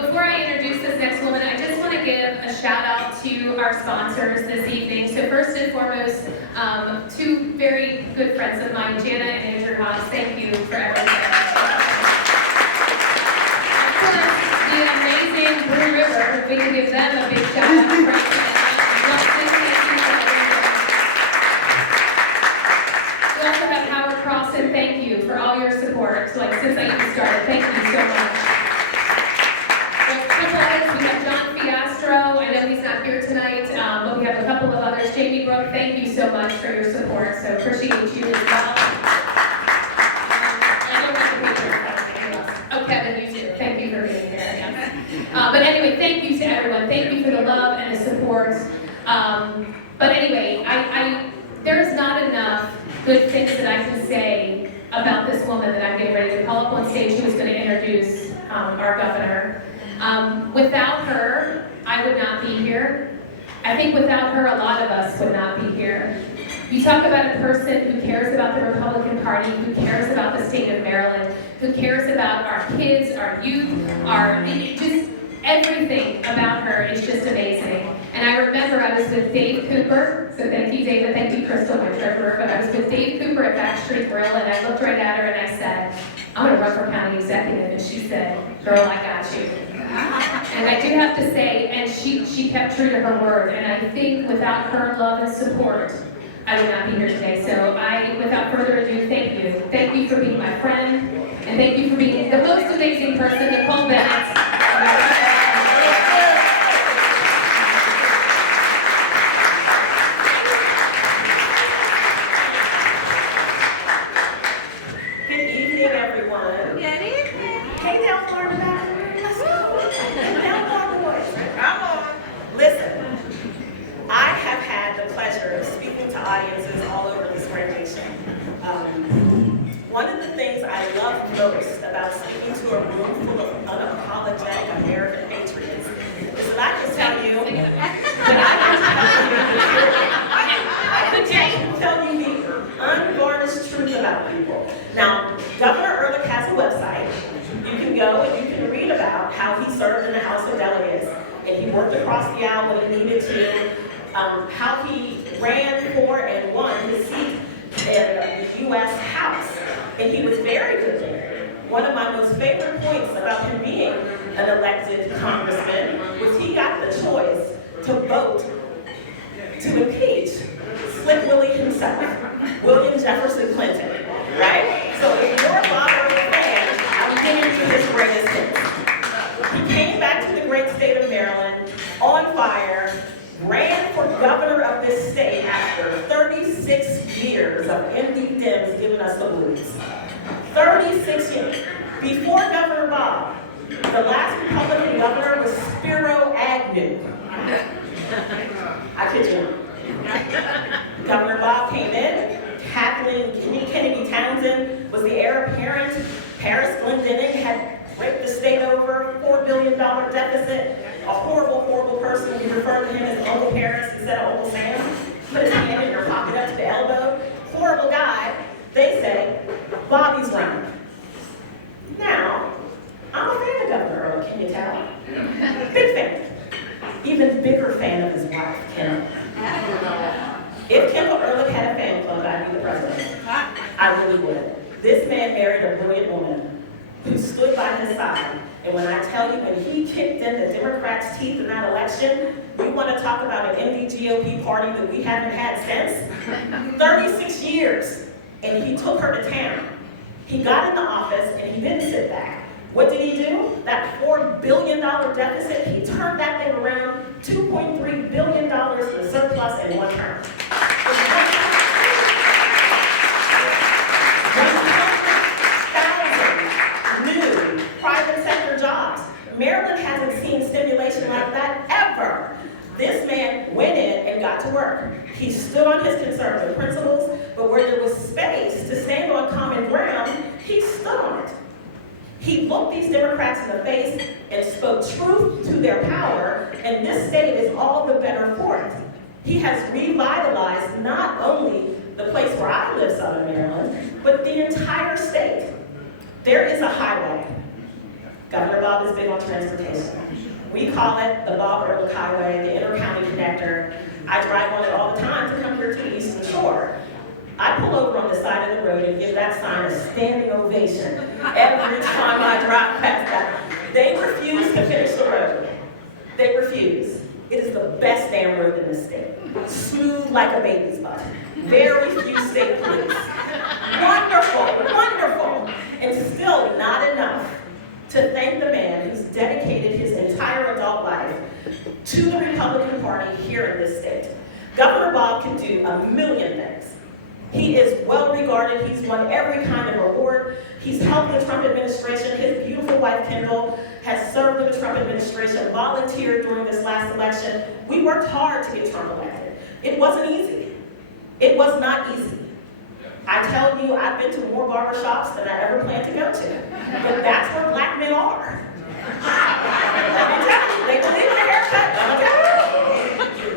Before I introduce this next woman, I just want to give a shout out to our sponsors this evening. So first and foremost, two very good friends of mine, Jana and Andrew Hobbs. Thank you for everything. Of course, the amazing Blue River. We can give them a big shout out. We also have Howard Crossan. Thank you for all your support. Like since I even started, thank you so much. We have John Fiastro. I know he's not here tonight, but we have a couple of others. Jamie Brooke, thank you so much for your support. So appreciate you as well. I don't have the picture. Oh, Kevin, you too. Thank you for being here again. But anyway, thank you to everyone. Thank you for the love and the support. But anyway, there's not enough good things that I can say about this woman that I'm getting ready to call up on stage, who is going to introduce our governor. Without her, I would not be here. I think without her, a lot of us would not be here. You talk about a person who cares about the Republican Party, who cares about the state of Maryland, who cares about our kids, our youth, just everything about her is just amazing. And I remember I was with Dave Cooper, so thank you, David, thank you, Crystal, my treasurer, but I was with Dave Cooper at Backstreet Grill, and I looked right at her and I said, I'm going to run for county executive, and she said, girl, I got you. And I do have to say, and she kept true to her word, and I think without her love and support, I would not be here today. So without further ado, thank you. Thank you for being my friend, and thank you for being the most amazing person, Nicole Bennett. One of the things I love most about speaking to a room full of unapologetic American patriots is that I can tell you the unvarnished truth about people. Now, Governor Ehrlich has a website. You can go and you can read about how he served in the House of Delegates, and he worked across the aisle when he needed to, how he ran for and won his seat in the U.S. House, and he was very good there. One of my most favorite points about him being an elected congressman was he got the choice to vote to impeach Slick Willie himself, William Jefferson Clinton, right? So if you're a modern fan, I'm giving you his greatest hits. He came back to the great state of Maryland on fire, ran for governor of this state after 36 years of MD Dems giving us the blues. 36 years. Before Governor Bob, the last Republican governor was Spiro Agnew. I kid you. Governor Bob came in, Kathleen Kennedy Townsend was the heir apparent. Paris Glendening had raped the state over, $4 billion deficit. A horrible, horrible person. We refer to him as Uncle Paris instead of Uncle Sam. Put his hand in your pocket up to the elbow. Horrible guy. They say, Bobby's running. Now, I'm a fan of Governor Ehrlich, can you tell? Big fan. Even bigger fan of his wife, Kim. If Kendall Ehrlich had a fan club, I'd be the president. I really would. This man married a brilliant woman who stood by his side. And when I tell you, when he kicked in the Democrats' teeth in that election, you want to talk about an MD-GOP party that we haven't had since? 36 years. And he took her to town. He got in the office and he didn't sit back. What did he do? That $4 billion deficit, he turned that thing around, $2.3 billion in surplus in one term. New private sector jobs. Maryland hasn't seen stimulation like that ever. This man went in and got to work. He stood on his conservative principles, but where there was space to stand on common ground, he stood on it. He looked these Democrats in the face and spoke truth to their power, and this state is all the better for it. He has revitalized not only the place where I live, Southern Maryland, but the entire state. There is a highway Governor Bob is big on transportation. We call it the Bob Ehrlich Highway, the Inter-County Connector. I drive on it all the time to come here to the Eastern Shore. I pull over on the side of the road and give that sign a standing ovation every time I drive past that. They refuse to finish the road. They refuse. It is the best damn road in the state. Smooth like a baby's butt. Very few state police. Wonderful, wonderful. And still not enough to thank the man who's dedicated his entire adult life to the Republican Party here in this state. Governor Bob can do a million things. He is well regarded. He's won every kind of award. He's helped the Trump administration. His beautiful wife, Kendall, has served in the Trump administration, volunteered during this last election. We worked hard to get Trump elected. It wasn't easy. It was not easy. I tell you, I've been to more barbershops than I ever planned to go to. But that's where black men are. Let me tell you, they believe in a haircut.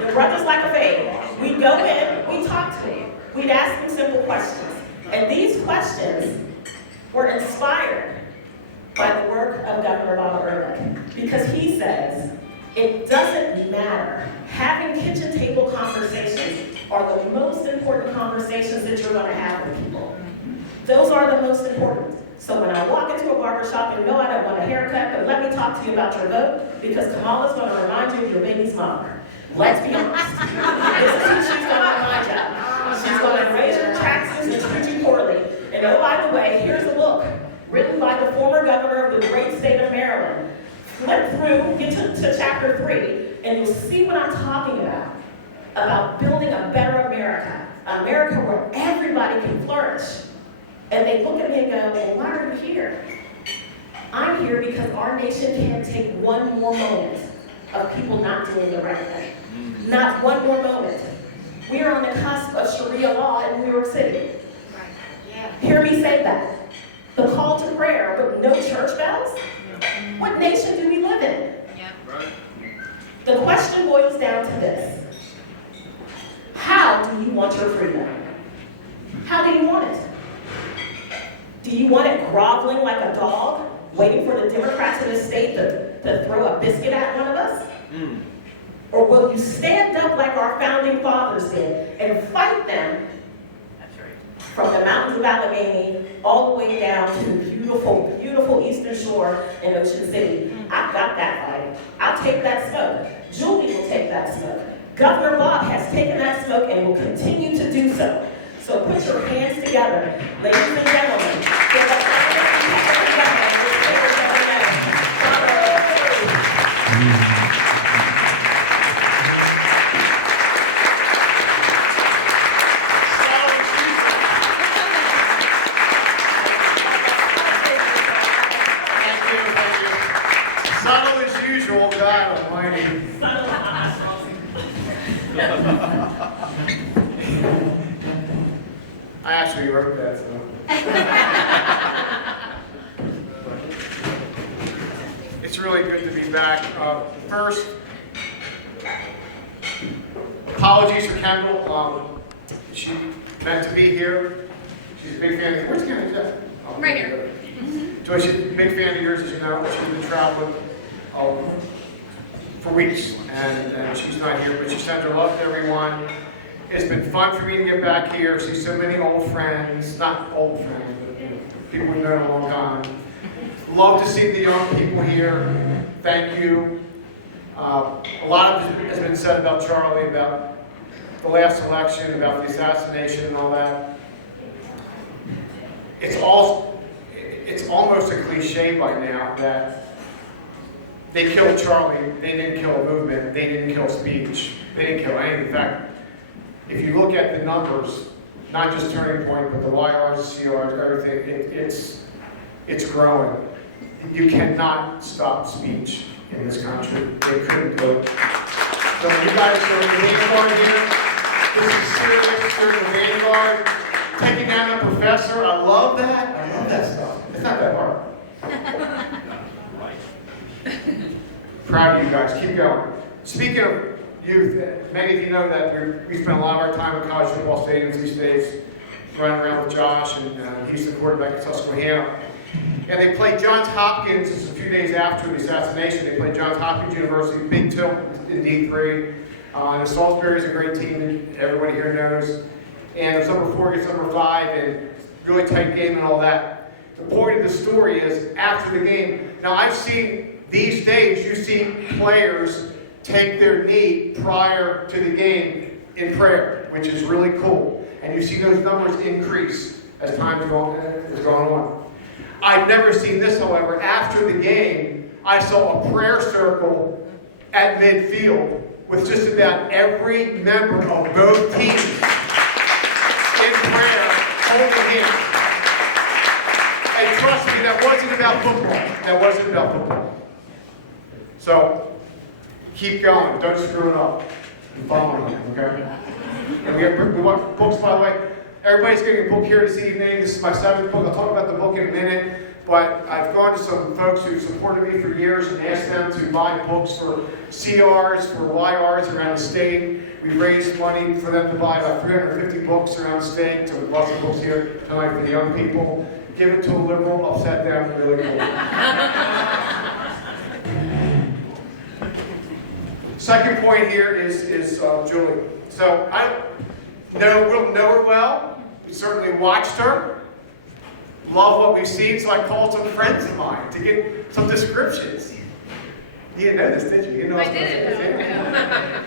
The brothers like a fade. We go in, we talk to them. We'd ask them simple questions. And these questions were inspired by the work of Governor Bob Ehrlich. Because he says, it doesn't matter. Having kitchen table conversations are the most important conversations that you're going to have with people. Those are the most important. So when I walk into a barbershop and no, I don't want a haircut, but let me talk to you about your vote, because Kamala's going to remind you of your baby's mother. Let's be honest. This is who she's going to remind you of. She's going to raise your taxes and treat you poorly. And oh, by the way, here's a book written by the former governor of the great state of Maryland. Flip through, get to chapter 3, and you'll see what I'm talking about building a better America, America where everybody can flourish. And they look at me and go, well, why are you here? I'm here because our nation can't take one more moment of people not doing the right thing. Not one more moment. We are on the cusp of Sharia law in New York City. Hear me say that. The call to prayer, but no church bells? What nation do we live in? The question boils down to this. How do you want your freedom? How do you want it? Do you want it groveling like a dog, waiting for the Democrats in the state to throw a biscuit at one of us? Or will you stand up like our founding fathers did and fight them from the mountains of Allegheny all the way down to the beautiful, beautiful Eastern Shore in Ocean City? I've got that fight. I'll take that smoke. Julie will take that smoke. Governor Bob has taken that smoke and will continue to do so. So put your hands together, ladies and gentlemen, for the Subtle as usual, God almighty. I actually wrote that, so. It's really good to be back. First, apologies for Kendall. She meant to be here. She's a big fan. Where's Kendall? Right here. So she's a big fan of yours, as you know. She's been traveling for weeks, and she's not here, but she sent her love to everyone. It's been fun for me to get back here, see so many old friends, not old friends, but people we've known a long time. Love to see the young people here. Thank you. A lot of it has been said about Charlie, about the last election, about the assassination and all that. It's almost a cliche by now that they killed Charlie, they didn't kill a movement, they didn't kill speech, they didn't kill anything. In fact, if you look at the numbers, not just Turning Point, but the YRs, CRs, everything, it's growing. You cannot stop speech in this country. They couldn't do it. So you guys are in the vanguard here. This is serious, you're in the vanguard. Taking down a professor, I love that. I love that stuff. It's not that hard. Proud of you guys. Keep going. Speaking of youth, many of you know that we spend a lot of our time at college football stadiums these days, running around with Josh, and he's the quarterback at Susquehanna. And they played Johns Hopkins, this is a few days after the assassination, they played Johns Hopkins University, big tilt in D3. And Salisbury is a great team that everybody here knows. And it was number 4 against number 5, and really tight game and all that. The point of the story is, after the game, now I've seen, these days, you see players take their knee prior to the game in prayer, which is really cool. And you see those numbers increase as time is going on. I've never seen this, however. After the game, I saw a prayer circle at midfield with just about every member of both teams in prayer, holding hands. And trust me, that wasn't about football. That wasn't about football. So, keep going. Don't screw it up. I'm following you, okay? And we want books, by the way. Everybody's getting a book here this evening. This is my 7th book. I'll talk about the book in a minute. But I've gone to some folks who supported me for years and asked them to buy books for CRs, for YRs around the state. We've raised money for them to buy about 350 books around the state. So we've lots of books here tonight for the young people. Give it to a liberal, upset them, really cool. Second point here is Julie. So we'll know her well. We certainly watched her. Love what we've seen, so I called some friends of mine to get some descriptions. You didn't know this, did you? You didn't know I didn't.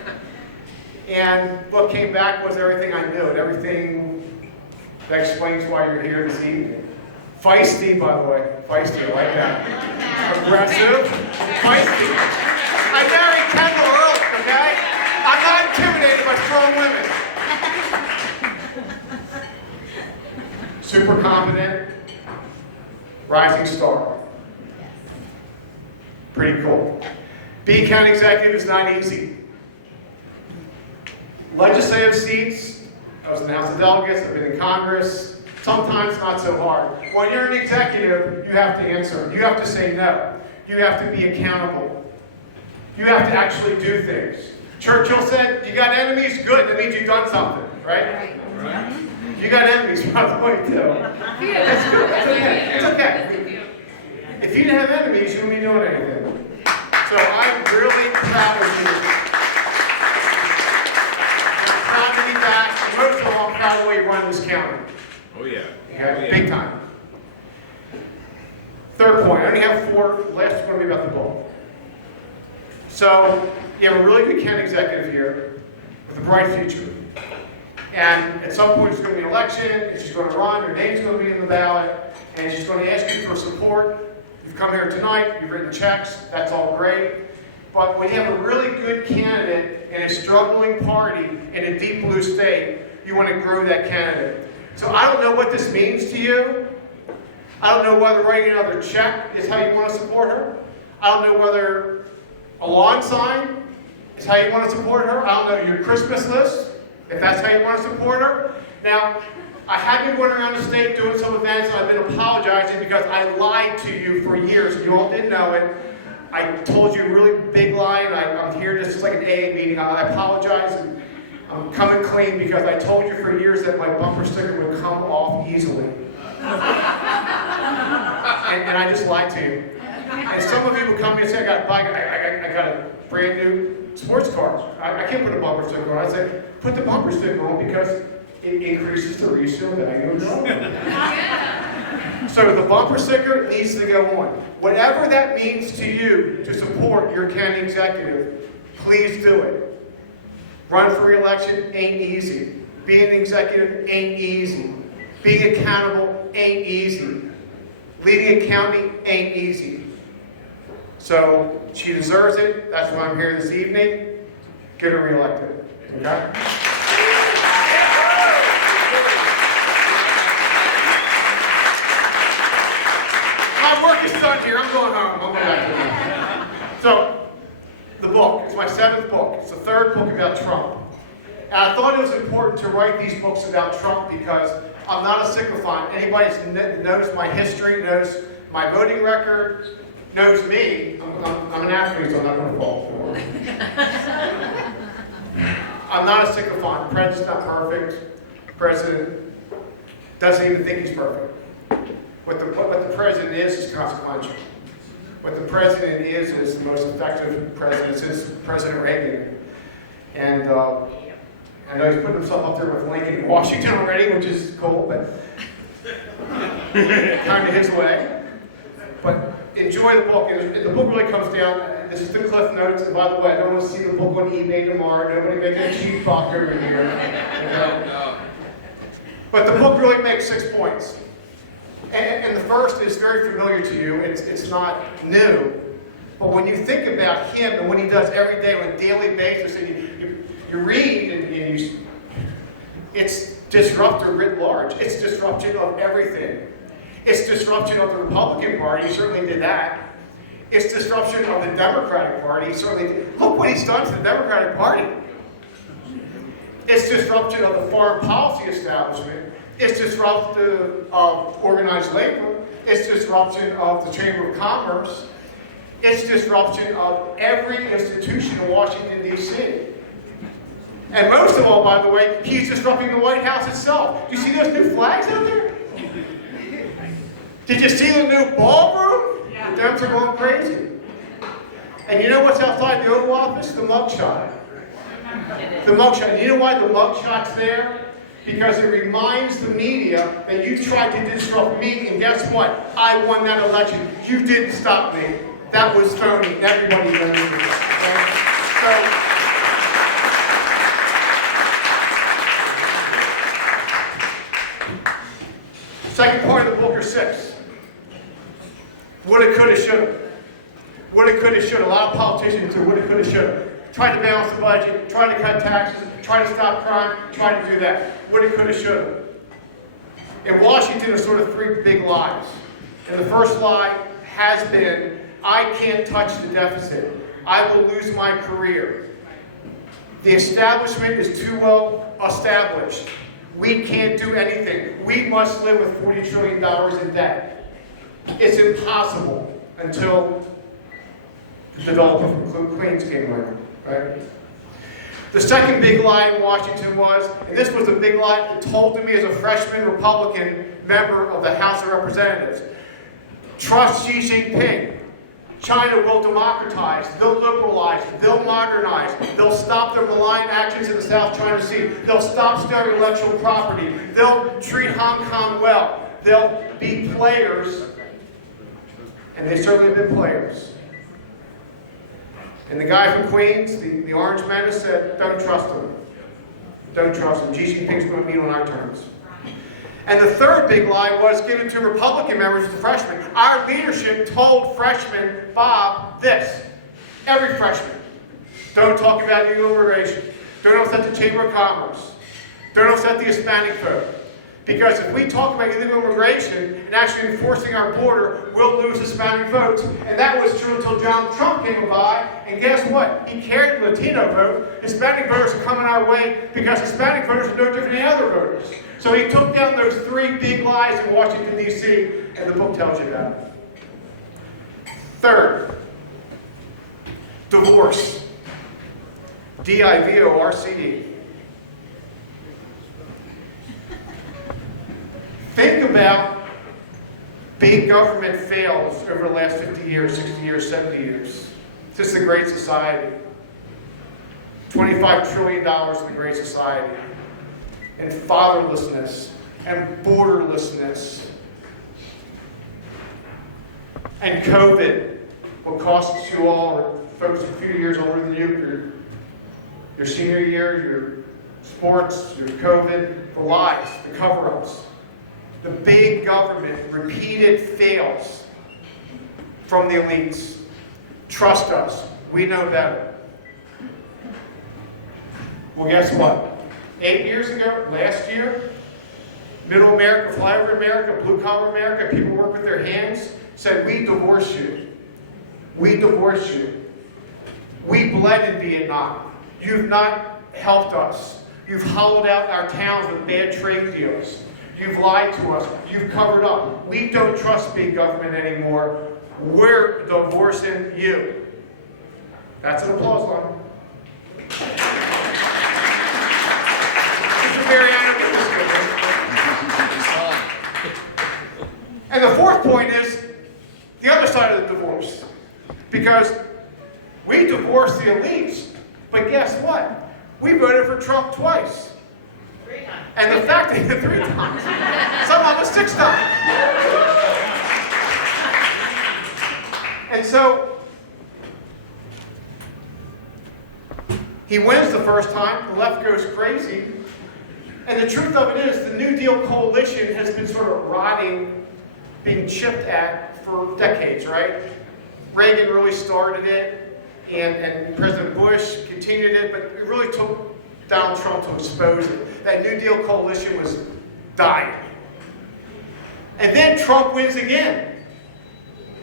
And what came back was everything I knew, and everything that explains why you're here this evening. Feisty, by the way. Feisty, I like that. Aggressive, feisty. I married Kendall Earl, okay? I'm not intimidated by strong women. Super confident. Rising star. Pretty cool. Being county executive is not easy. Legislative seats, I was in the House of Delegates, I've been in Congress, sometimes not so hard. When you're an executive, you have to answer. You have to say no. You have to be accountable. You have to actually do things. Churchill said, you got enemies? Good, that means you've done something, right? Right. You got enemies, by the way, too. That's good. That's okay. It's okay. If you didn't have enemies, you wouldn't be doing anything. So I'm really proud of you. I'm proud to be back. And most of all, I'm proud of the way you run this county. Oh, yeah. Okay? Big time. Third point. I only have 4. Last is going to be about the book. So you have a really good county executive here with a bright future. And at some point, there's going to be an election, and she's going to run, her name's going to be in the ballot, and she's going to ask you for support. You've come here tonight, you've written checks, that's all great. But when you have a really good candidate in a struggling party in a deep blue state, you want to grow that candidate. So I don't know what this means to you. I don't know whether writing another check is how you want to support her. I don't know whether a lawn sign is how you want to support her. I don't know your Christmas list, if that's how you want to support her. Now, I have been going around the state doing some events, and I've been apologizing because I lied to you for years. You all didn't know it. I told you a really big lie, and I'm here just like an AA meeting. I apologize, and I'm coming clean because I told you for years that my bumper sticker would come off easily. And I just lied to you. And some of you would come to me and say, I got a brand new sports car. I can't put a bumper sticker on. I say, put the bumper sticker on because it increases the resale value of the home. So the bumper sticker needs to go on. Whatever that means to you to support your county executive, please do it. Run for re-election ain't easy. Being an executive ain't easy. Being accountable ain't easy. Leading a county ain't easy. So she deserves it. That's why I'm here this evening. Get her reelected. Okay? My work is done here. I'm going home. I'm going back to home. So, the book. It's my 7th book. It's the 3rd book about Trump. And I thought it was important to write these books about Trump because I'm not a sycophant. Anybody that knows my history, knows my voting record, knows me. I'm an athlete, so I'm not going to fall for it. I'm not a sycophant. The president's not perfect. The president doesn't even think he's perfect. What the president is consequential. What the president is the most effective president since President Reagan. And I know he's putting himself up there with Lincoln and Washington already, which is cool, but kind of his way. But enjoy the book. And the book really comes down, this is the Cliff Notes, and by the way, I don't want to see the book on eBay tomorrow. Nobody making a cheap buck over here. You know? But the book really makes 6 points. And the first is very familiar to you. It's not new. But when you think about him and what he does every day on a daily basis, and you read and it's disruptor writ large. It's disruption of everything. It's disruption of the Republican Party. He certainly did that. It's disruption of the Democratic Party. He certainly did. Look what he's done to the Democratic Party. It's disruption of the foreign policy establishment. It's disruption of organized labor. It's disruption of the Chamber of Commerce. It's disruption of every institution in Washington, D.C. And most of all, by the way, he's disrupting the White House itself. Do you see those new flags out there? Did you see the new ballroom? The Dems are going crazy. And you know what's outside the Oval Office? The mugshot. The mugshot. And you know why the mugshot's there? Because it reminds the media that you tried to disrupt me, and guess what? I won that election. You didn't stop me. That was phony. Everybody knows it. Okay? Second point of the book are 6. Woulda, coulda, shoulda. Woulda, coulda, shoulda. A lot of politicians do woulda, coulda, shoulda. Trying to balance the budget, trying to cut taxes, trying to stop crime, trying to do that. Woulda, coulda, shoulda. In Washington, there's sort of 3 big lies. And the first lie has been, I can't touch the deficit. I will lose my career. The establishment is too well established. We can't do anything. We must live with $40 trillion in debt. It's impossible until the developer from Queens came around, right? The second big lie in Washington was, and this was a big lie told to me as a freshman Republican member of the House of Representatives, trust Xi Jinping. China will democratize, they'll liberalize, they'll modernize, they'll stop their malign actions in the South China Sea, they'll stop stealing intellectual property, they'll treat Hong Kong well, they'll be players, and they certainly have been players. And the guy from Queens, the orange menace, said, don't trust him. Don't trust him. Xi Jinping's going to meet on our terms. And the third big lie was given to Republican members as a freshman. Our leadership told freshman Bob this. Every freshman. Don't talk about illegal immigration. Don't upset the Chamber of Commerce. Don't upset the Hispanic vote. Because if we talk about illegal immigration and actually enforcing our border, we'll lose Hispanic votes. And that was true until Donald Trump came by. And guess what? He carried the Latino vote. Hispanic voters are coming our way because Hispanic voters are no different than other voters. So he took down those 3 big lies in Washington, D.C., and the book tells you that. Third, divorce. D-I-V-O-R-C-E. Think about big government fails over the last 50 years, 60 years, 70 years. Since the Great Society. $25 trillion in the Great Society. And fatherlessness. And borderlessness. And COVID will cost you all, folks a few years older than you, your senior year, your sports, your COVID, the lies, the cover-ups. The big government, repeated fails from the elites. Trust us, we know better. Well, guess what? 8 years ago, last year, Middle America, Flyover America, Blue Collar America, people work with their hands, said, we divorce you. We divorce you. We bled in Vietnam. You've not helped us. You've hollowed out our towns with bad trade deals. You've lied to us. You've covered up. We don't trust big government anymore. We're divorcing you. That's an applause line. Mr. Mariano, And the fourth point is the other side of the divorce. Because we divorced the elites, but guess what? We voted for Trump twice. 3 times. And the fact that 3 times, some of us 6 times. And so, he wins the first time, the left goes crazy. And the truth of it is, the New Deal coalition has been sort of rotting, being chipped at for decades, right? Reagan really started it, and President Bush continued it, but it really took Donald Trump to expose it. That New Deal coalition was dying. And then Trump wins again.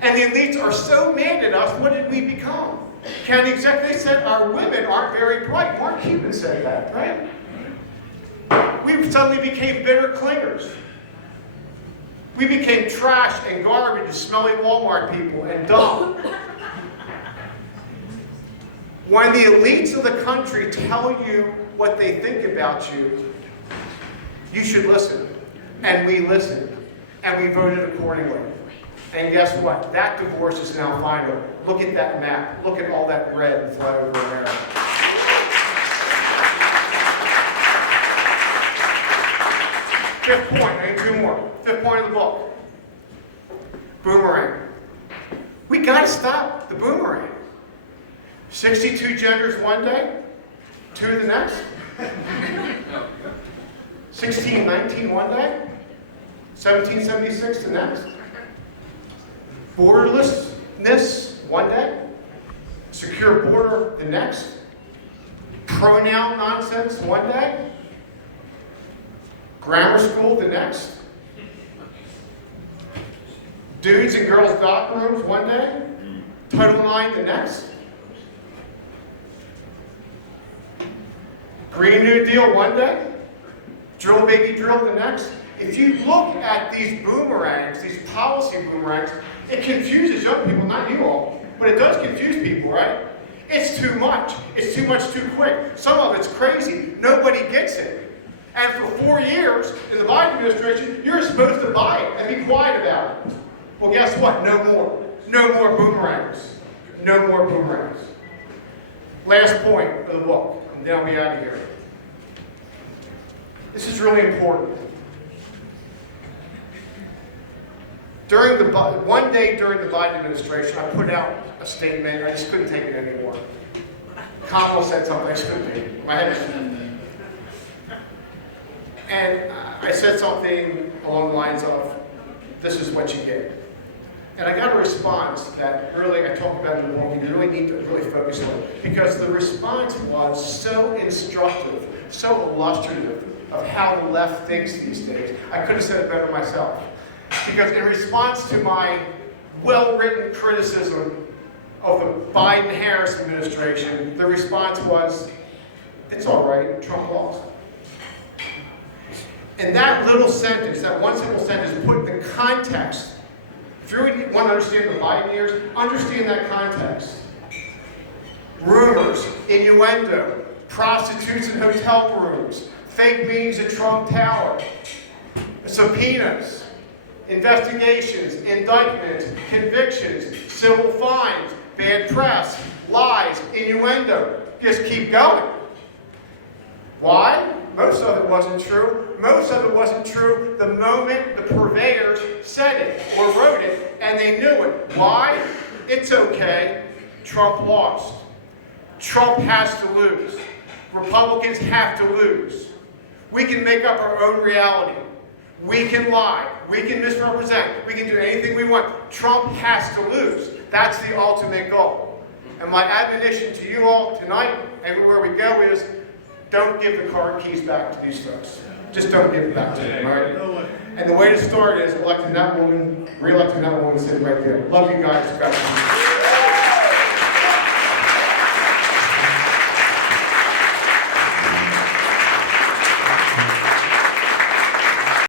And the elites are so mad at us, what did we become? County executive said our women aren't very bright. Mark Cuban said that, right? We suddenly became bitter clingers. We became trash and garbage and smelly Walmart people and dumb. When the elites of the country tell you what they think about you, you should listen. And we listened. And we voted accordingly. And guess what? That divorce is now final. Look at that map. Look at all that red fly over America. Fifth point, I need 2 more. Fifth point of the book. Boomerang. We gotta stop the boomerang. 62 genders one day, 2 the next. 1619 one day, 1776 the next. Borderlessness one day, secure border the next. Pronoun nonsense one day. Grammar school the next. Dudes and girls dock rooms one day. Title IX the next. Green New Deal one day. Drill baby drill the next. If you look at these boomerangs, these policy boomerangs, it confuses young people, not you all, but it does confuse people, right? It's too much. It's too much too quick. Some of it's crazy. Nobody gets it. And for 4 years in the Biden administration, you're supposed to buy it and be quiet about it. Well, guess what? No more. No more boomerangs. No more boomerangs. Last point of the book, and then I'll be out of here. This is really important. One day during the Biden administration, I put out a statement. I just couldn't take it anymore. Kamala said something I just couldn't take it. My head was... And I said something along the lines of, this is what you get. And I got a response that really, I talked about in the morning, you really need to really focus on. Because the response was so instructive, so illustrative of how the left thinks these days. I could have said it better myself. Because in response to my well-written criticism of the Biden-Harris administration, the response was, it's all right, Trump lost. And that little sentence, that one simple sentence, put the context. If you really want to understand the Biden years, understand that context. Rumors, innuendo, prostitutes in hotel rooms, fake meetings at Trump Tower, subpoenas, investigations, indictments, convictions, civil fines, bad press, lies, innuendo. Just keep going. Why? Most of it wasn't true. Most of it wasn't true the moment the purveyors said it or wrote it, and they knew it. Why? It's okay. Trump lost. Trump has to lose. Republicans have to lose. We can make up our own reality. We can lie. We can misrepresent. We can do anything we want. Trump has to lose. That's the ultimate goal. And my admonition to you all tonight, everywhere we go, is don't give the car keys back to these folks. Just don't give it back to them, all right? And the way to start is electing that woman, re-electing that woman sitting right there. Love you guys. God bless you.